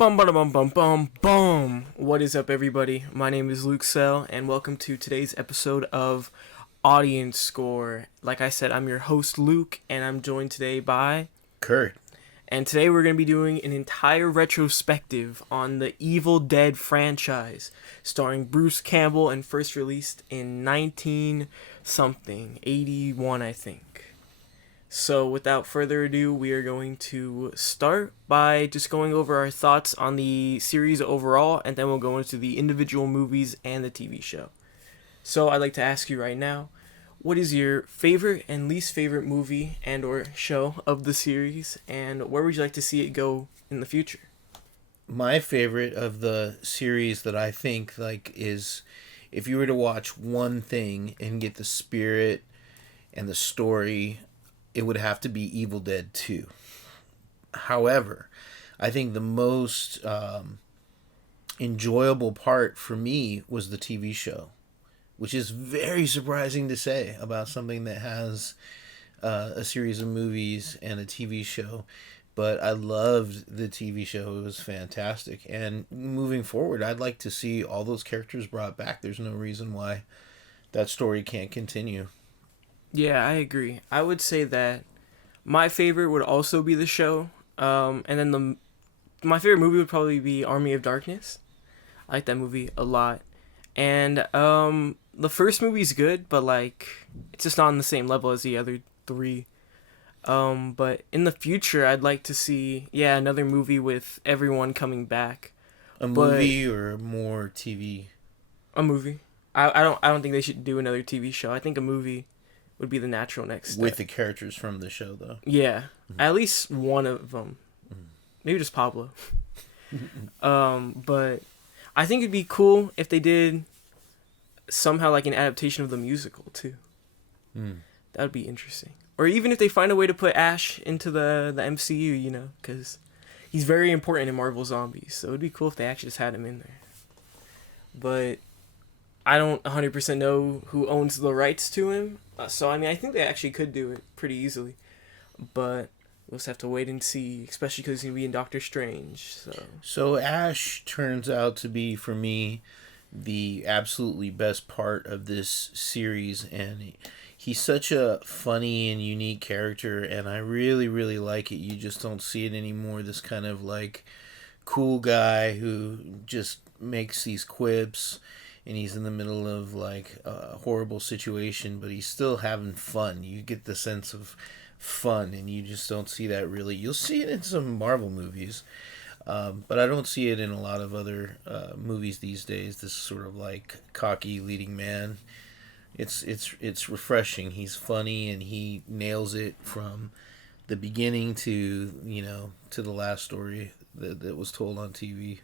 Bum bum bum bum bum bum. What is up, everybody? My name is Luke Sell, and welcome to today's episode of Audience Score. Like I said, I'm your host Luke, and I'm joined today by Curt. And today we're going to be doing an entire retrospective on the Evil Dead franchise, starring Bruce Campbell and first released in 81, I think. So without further ado, we are going to start by just going over our thoughts on the series overall, and then we'll go into the individual movies and the TV show. So I'd like to ask you right now, what is your favorite and least favorite movie and or show of the series, and where would you like to see it go in the future? My favorite of the series that I think is, if you were to watch one thing and get the spirit and the story, it would have to be Evil Dead 2. However, I think the most enjoyable part for me was the TV show, which is very surprising to say about something that has a series of movies and a TV show. But I loved the TV show. It was fantastic. And moving forward, I'd like to see all those characters brought back. There's no reason why that story can't continue. Yeah, I agree. I would say that my favorite would also be the show. And then my favorite movie would probably be Army of Darkness. I like that movie a lot. And the first movie's good, but it's just not on the same level as the other three. But in the future, I'd like to see another movie with everyone coming back. A movie or more TV? A movie. I don't think they should do another TV show. I think a movie would be the natural next step. With the characters from the show, though. Yeah. Mm-hmm. At least one of them. Mm-hmm. Maybe just Pablo. But I think it'd be cool if they did somehow an adaptation of the musical, too. That would be interesting. Or even if they find a way to put Ash into the MCU, because he's very important in Marvel Zombies. So it'd be cool if they actually just had him in there. But I don't 100% know who owns the rights to him. So, I think they actually could do it pretty easily. But we'll just have to wait and see, especially because he's going to be in Doctor Strange. So Ash turns out to be, for me, the absolutely best part of this series. And he's such a funny and unique character. And I really, really like it. You just don't see it anymore. This kind of cool guy who just makes these quips. And he's in the middle of a horrible situation, but he's still having fun. You get the sense of fun, and you just don't see that really. You'll see it in some Marvel movies, but I don't see it in a lot of other movies these days. This sort of cocky leading man. It's refreshing. He's funny, and he nails it from the beginning to to the last story that was told on TV.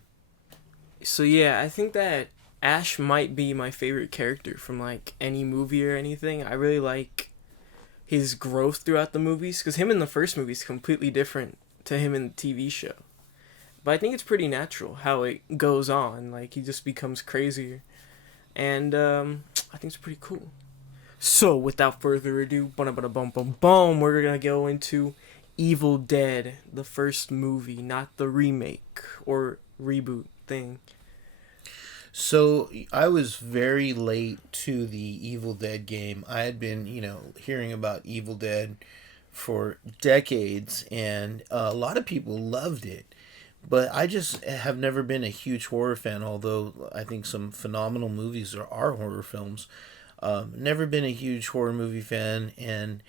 So yeah, I think that Ash might be my favorite character from any movie or anything. I really like his growth throughout the movies, because him in the first movie is completely different to him in the TV show. But I think it's pretty natural how it goes on. He just becomes crazier. And I think it's pretty cool. So without further ado, we're gonna go into Evil Dead, the first movie, not the remake or reboot thing. So I was very late to the Evil Dead game. I had been, hearing about Evil Dead for decades, and a lot of people loved it. But I just have never been a huge horror fan, although I think some phenomenal movies are horror films. Never been a huge horror movie fan, and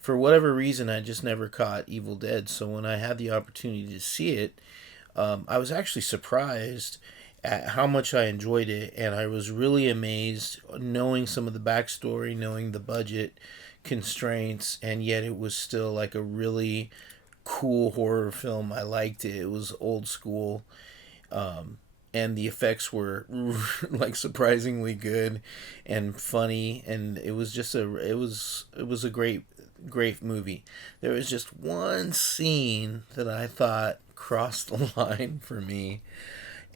for whatever reason, I just never caught Evil Dead. So when I had the opportunity to see it, I was actually surprised at how much I enjoyed it, and I was really amazed knowing some of the backstory, knowing the budget constraints, and yet it was still a really cool horror film. I liked it. It was old school, and the effects were surprisingly good and funny, and it was just a great movie. There was just one scene that I thought crossed the line for me.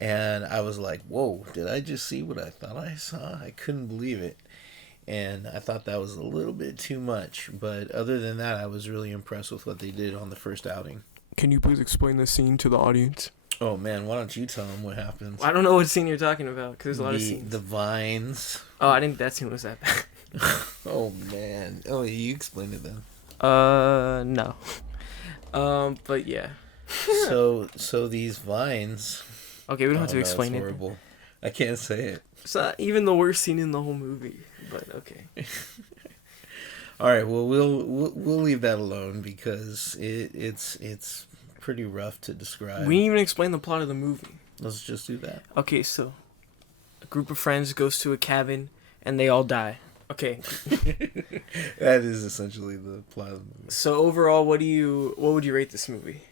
And I was like, whoa, did I just see what I thought I saw? I couldn't believe it. And I thought that was a little bit too much. But other than that, I was really impressed with what they did on the first outing. Can you please explain the scene to the audience? Oh man, why don't you tell him what happens? I don't know what scene you're talking about because there's a lot of scenes. The vines. Oh, I didn't think that scene was that bad. Oh man. Oh, you explained it then. No. But yeah. So these vines. Okay, we don't have to no, explain it's it. horrible. I can't say it. It's not even the worst scene in the whole movie, but okay. All right, well we'll leave that alone because it's pretty rough to describe. We didn't even explain the plot of the movie. Let's just do that. Okay, so a group of friends goes to a cabin and they all die. Okay. That is essentially the plot of the movie. So overall, what would you rate this movie?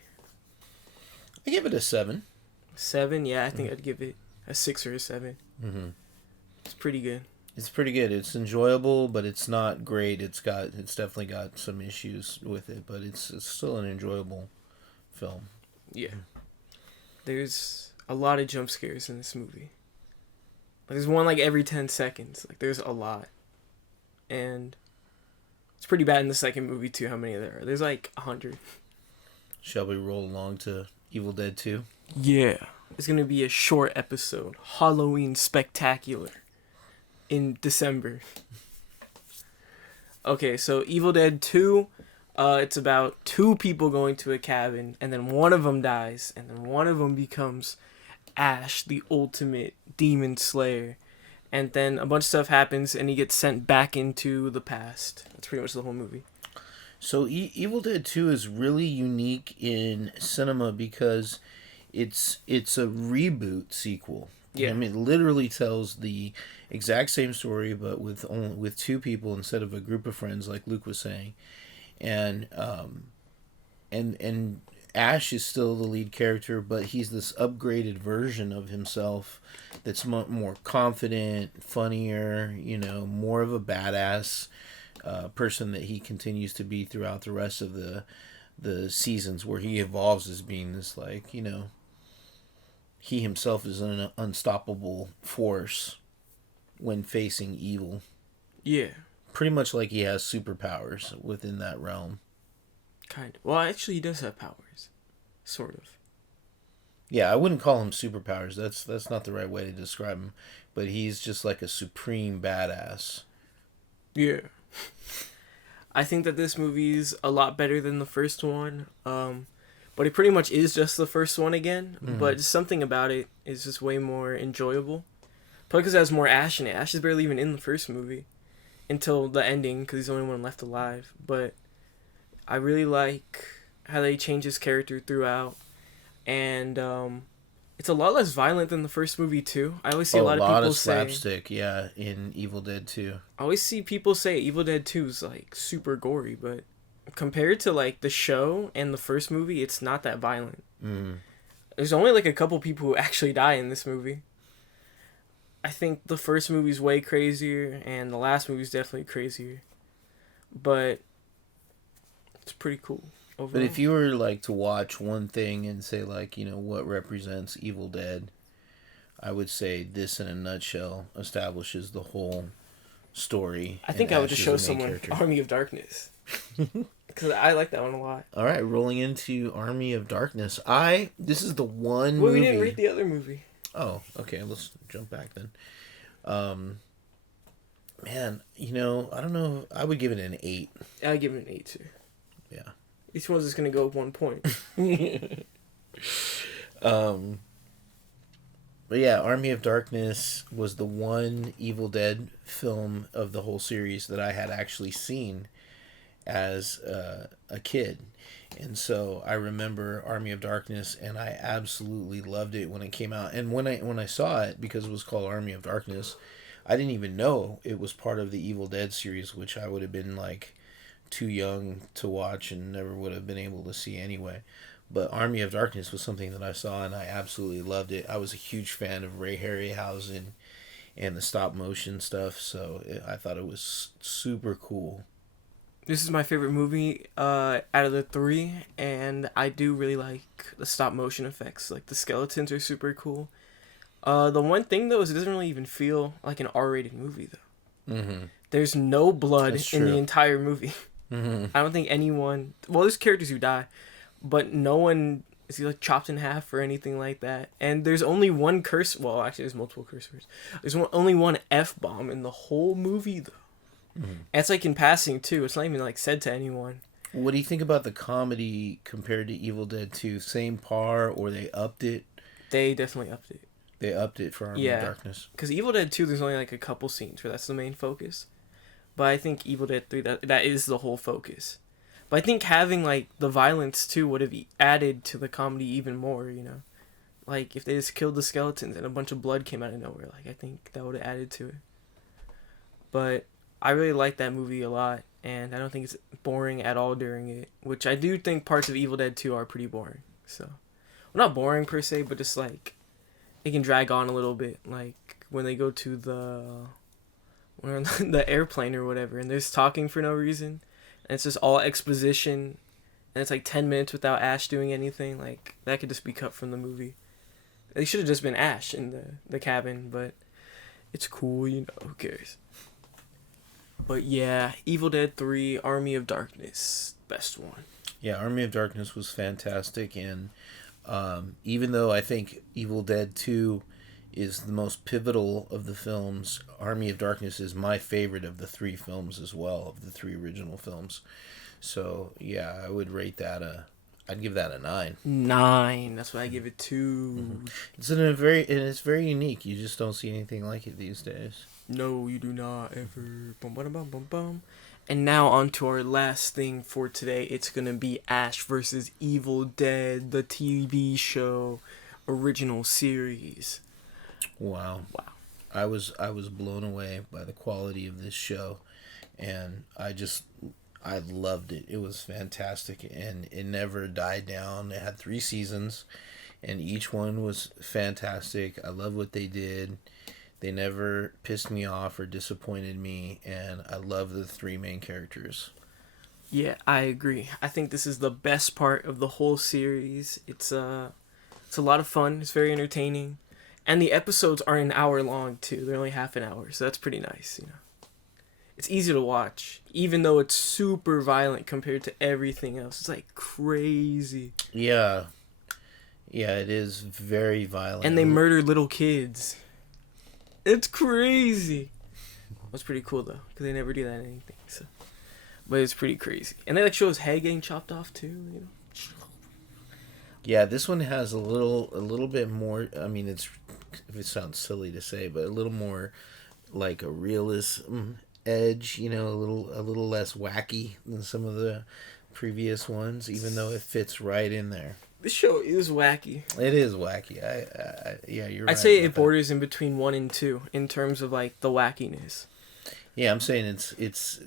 I give it a 7. 7? Yeah, I think I'd give it a 6 or a 7. Mm-hmm. It's pretty good. It's pretty good. It's enjoyable, but it's not great. It's definitely got some issues with it, but it's still an enjoyable film. Yeah. There's a lot of jump scares in this movie. There's one like every 10 seconds. Like there's a lot. And it's pretty bad in the second movie too, how many there are. There's like 100. Shall we roll along to Evil Dead 2? Yeah. It's going to be a short episode. Halloween Spectacular. In December. Okay, so Evil Dead 2, it's about 2 people going to a cabin, and then one of them dies, and then one of them becomes Ash, the ultimate demon slayer. And then a bunch of stuff happens, and he gets sent back into the past. That's pretty much the whole movie. So Evil Dead 2 is really unique in cinema because it's a reboot sequel. Yeah. I mean, it literally tells the exact same story, but with 2 people instead of a group of friends, like Luke was saying, and Ash is still the lead character, but he's this upgraded version of himself that's more confident, funnier, more of a badass person that he continues to be throughout the rest of the seasons, where he evolves as being this he himself is an unstoppable force when facing evil. Yeah. Pretty much like he has superpowers within that realm. Kind of. Well, actually, he does have powers. Sort of. Yeah, I wouldn't call him superpowers. That's not the right way to describe him. But he's just like a supreme badass. Yeah. I think that this movie's a lot better than the first one. But it pretty much is just the first one again. Mm-hmm. But just something about it is just way more enjoyable. Probably because it has more Ash in it. Ash is barely even in the first movie. Until the ending, because he's the only one left alive. But I really like how they change his character throughout. And it's a lot less violent than the first movie, too. I always see a lot of people say... slapstick, yeah, in Evil Dead 2. I always see people say Evil Dead 2 is, like, super gory, but... compared to like the show and the first movie, it's not that violent. There's only like a couple people who actually die in this movie. I think the first movie's way crazier and the last movie's definitely crazier, but it's pretty cool overall. But if you were like to watch one thing and say like, what represents Evil Dead, I would say this in a nutshell establishes the whole story. I think I would just show someone Army of Darkness. Because I like that one a lot. All right, rolling into Army of Darkness. This is the one movie... we didn't rate the other movie. Oh, okay. Let's jump back then. Man, I don't know. I would give it an 8. I'd give it an 8 too. Yeah. Each one's just going to go 1 point. But yeah, Army of Darkness was the one Evil Dead film of the whole series that I had actually seen as a kid. And so I remember Army of Darkness, and I absolutely loved it when it came out. And when I saw it, because it was called Army of Darkness, I didn't even know it was part of the Evil Dead series, which I would have been like too young to watch and never would have been able to see anyway. But Army of Darkness was something that I saw, and I absolutely loved it. I was a huge fan of Ray Harryhausen and the stop motion stuff, so I thought it was super cool. This is my favorite movie out of the 3, and I do really like the stop motion effects. Like, the skeletons are super cool. The one thing, though, is it doesn't really even feel like an R-rated movie, though. Mm-hmm. There's no blood in the entire movie. Mm-hmm. I don't think anyone... Well, there's characters who die, but no one is he like chopped in half or anything like that. And there's only one curse. Well, actually, there's multiple curse words. Only one F-bomb in the whole movie though. Mm-hmm. And it's like in passing too. It's not even like said to anyone. What do you think about the comedy compared to Evil Dead 2? Same par, or they upped it? They definitely upped it. They upped it for Army of Darkness. Because Evil Dead 2, there's only like a couple scenes where that's the main focus. But I think Evil Dead 3, that is the whole focus. But I think having like the violence too would have added to the comedy even more, you know? Like if they just killed the skeletons and a bunch of blood came out of nowhere, like I think that would have added to it. But I really like that movie a lot, and I don't think it's boring at all during it, which I do think parts of Evil Dead 2 are pretty boring. So, well, not boring per se, but just like it can drag on a little bit, like when they go to the airplane or whatever, and they're just talking for no reason, and it's just all exposition, and it's like 10 minutes without Ash doing anything. Like that could just be cut from the movie. They should have just been Ash in the cabin, but it's cool, you know, who cares. But yeah, Evil Dead 3, Army of Darkness, best one. Yeah, Army of Darkness was fantastic, and even though I think Evil Dead 2 is the most pivotal of the films, Army of Darkness is my favorite of the 3 films as well, of the 3 original films. So, yeah, I would rate that I'd give that a 9. 9. That's what I give it to. Mm-hmm. It's very unique. You just don't see anything like it these days. No, you do not ever. Bum, bum, bum, bum, bum. And now on to our last thing for today. It's gonna be Ash versus Evil Dead, the TV show, original series. Wow. I was blown away by the quality of this show, and I loved it. It was fantastic, and it never died down. It had 3 seasons, and each one was fantastic. I love what they did. They never pissed me off or disappointed me, and I love the 3 main characters. Yeah, I agree. I think this is the best part of the whole series. It's a lot of fun. It's very entertaining, and the episodes are an hour long too. They're only half an hour, so that's pretty nice, you know. It's easy to watch, even though it's super violent compared to everything else. It's like crazy. Yeah, it is very violent, and they murder little kids. It's crazy. It's pretty cool though, because they never do that in anything. So, but it's pretty crazy, and they like show his head getting chopped off too. You know. Yeah, this one has a little bit more. I mean, it sounds silly to say, but a little more like a realist edge. You know, a little less wacky than some of the previous ones, even though it fits right in there. This show is wacky. It is wacky. Yeah, you're right. I'd say it borders in between 1 and 2 in terms of like the wackiness. Yeah, I'm saying it's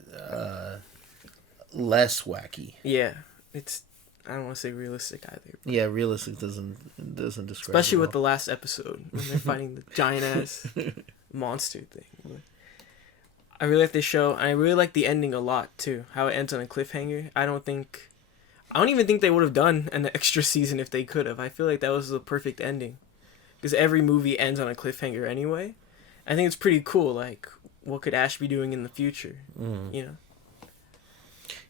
less wacky. Yeah, it's. I don't want to say realistic either. Yeah, realistic doesn't describe. Especially with the last episode when they're fighting the giant ass monster thing. But I really like this show, and I really like the ending a lot too. How it ends on a cliffhanger. I don't even think they would have done an extra season if they could have. I feel like that was the perfect ending. Because every movie ends on a cliffhanger anyway. I think it's pretty cool, like, what could Ash be doing in the future? You know?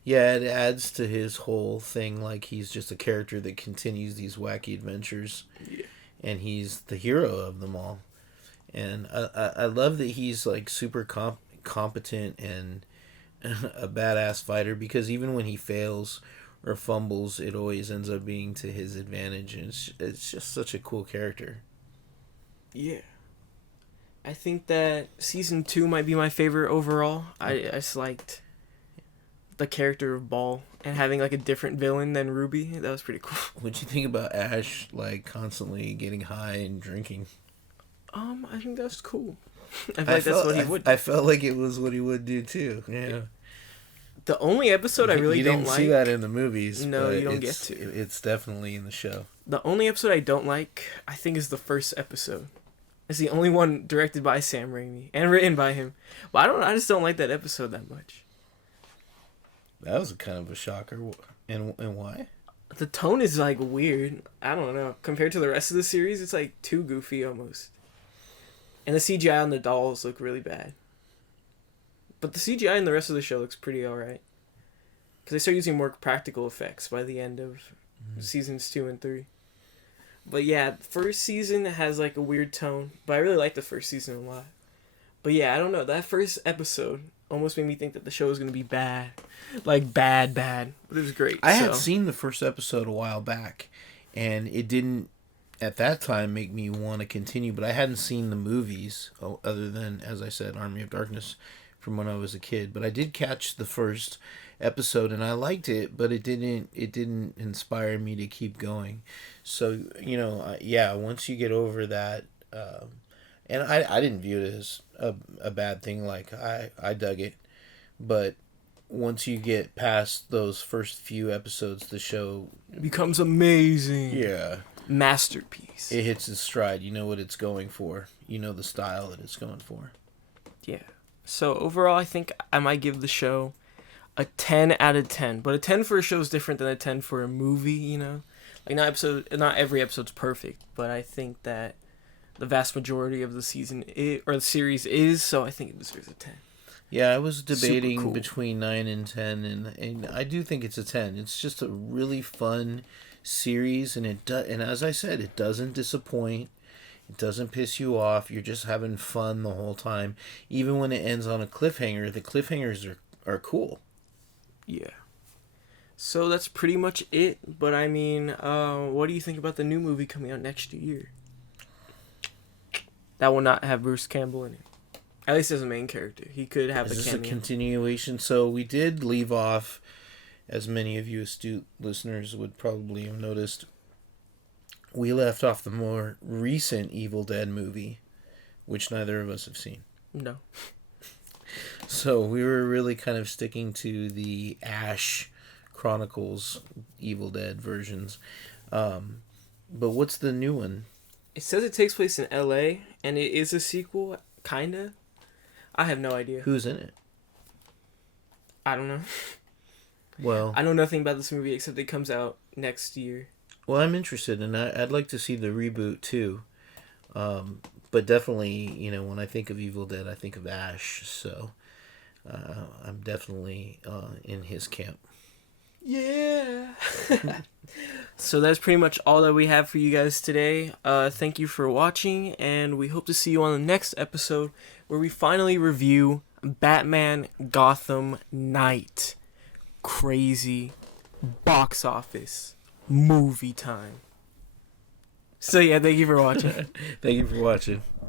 Yeah, it adds to his whole thing, like he's just a character that continues these wacky adventures. Yeah. And he's the hero of them all. And I love that he's, like, super competent and a badass fighter, because even when he fails or fumbles, it always ends up being to his advantage, and it's just such a cool character. Yeah. I think that season 2 might be my favorite overall. I just liked the character of Ball and having like a different villain than Ruby. That was pretty cool. What'd you think about Ash like constantly getting high and drinking? I think that's cool. I feel like that's what he would do. I felt like it was what he would do too. Yeah. The only episode I really don't like... You didn't see that in the movies. No, you don't get to. It's definitely in the show. The only episode I don't like, I think, is the first episode. It's the only one directed by Sam Raimi and written by him. But I just don't like that episode that much. That was kind of a shocker. And why? The tone is like weird. I don't know. Compared to the rest of the series, it's like too goofy almost. And the CGI on the dolls look really bad. But the CGI in the rest of the show looks pretty alright. Because they start using more practical effects by the end of seasons 2 and 3. But yeah, first season has like a weird tone, but I really like the first season a lot. But yeah, I don't know. That first episode almost made me think that the show was gonna be bad, like bad, bad. But it was great. I had So seen the first episode a while back, and it didn't at that time make me want to continue. But I hadn't seen the movies other than, as I said, Army of Darkness from when I was a kid. But I did catch the first episode and I liked it, but it didn't inspire me to keep going. So yeah, once you get over that. And I didn't view it as a bad thing. Like, I dug it. But once you get past those first few episodes, the show, it becomes amazing. yeah, Masterpiece. it hits its stride. You know what it's going for. You know the style that it's going for. Yeah. So overall, I think I might give the show a 10 out of 10. But a 10 for a show is different than a 10 for a movie, you know? Like, not every episode's perfect, but I think that the vast majority of the season or the series is, so I think it deserves a 10. Yeah, I was debating cool. between 9 and 10, and I do think it's a 10. It's just a really fun series, and and as I said, it doesn't disappoint. It doesn't piss you off. You're just having fun the whole time. Even when it ends on a cliffhanger, the cliffhangers are cool. Yeah. So that's pretty much it. But I mean, what do you think about the new movie coming out next year? That will not have Bruce Campbell in it. At least as a main character. He could have Is a this cameo. a continuation? So we did leave off, as many of you astute listeners would probably have noticed, we left off the more recent Evil Dead movie, which neither of us have seen. No. So we were really kind of sticking to the Ash Chronicles Evil Dead versions. But what's the new one? It says it takes place in LA, and it is a sequel, kinda. I have no idea. Who's in it? I don't know. Well, I know nothing about this movie except it comes out next year. well, I'm interested, and I'd like to see the reboot too. But definitely, when I think of Evil Dead, I think of Ash. So I'm definitely in his camp. Yeah. So that's pretty much all that we have for you guys today. Thank you for watching, and we hope to see you on the next episode where we finally review Batman Gotham Knight. Crazy box office movie time. So yeah, thank you for watching. Thank you for watching.